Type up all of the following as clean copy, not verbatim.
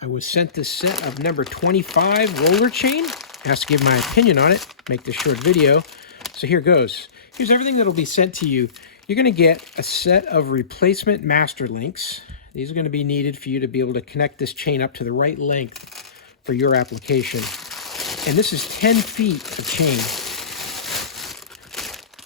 I was sent this set of number 25 roller chain. I have to give my opinion on it, make this short video. So here goes. Here's everything that'll be sent to you. You're going to get a set of replacement master links. These are going to be needed for you to be able to connect this chain up to the right length for your application. And this is 10 feet of chain.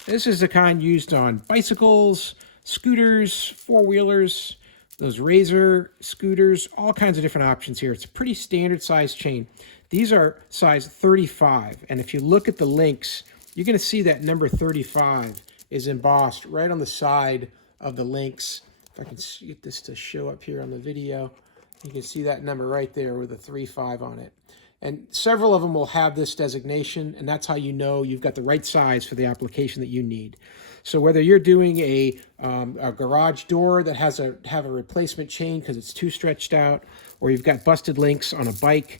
This is the kind used on bicycles, scooters, four-wheelers, those Razor scooters, all kinds of different options here. It's a pretty standard size chain. These are size 35, and if you look at the links, you're going to see that number 35 is embossed right on the side of the links. If I can get this to show up here on the video, you can see that number right there with a 35 on it. And several of them will have this designation, and that's how you know you've got the right size for the application that you need. So whether you're doing a garage door that have a replacement chain because it's too stretched out, or you've got busted links on a bike,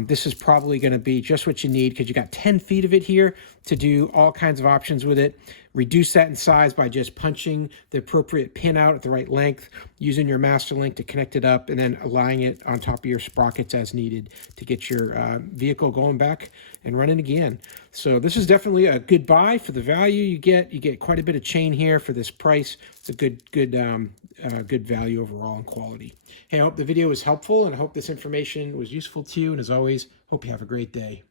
this is probably going to be just what you need because you got 10 feet of it here to do all kinds of options with it. Reduce that in size by just punching the appropriate pin out at the right length, using your master link to connect it up, and then aligning it on top of your sprockets as needed to get your vehicle going back and running again. So this is definitely a good buy for the value you get. You get quite a bit of chain here for this price. It's a good value overall in quality. Hey, I hope the video was helpful, and I hope this information was useful to you. And as always, hope you have a great day.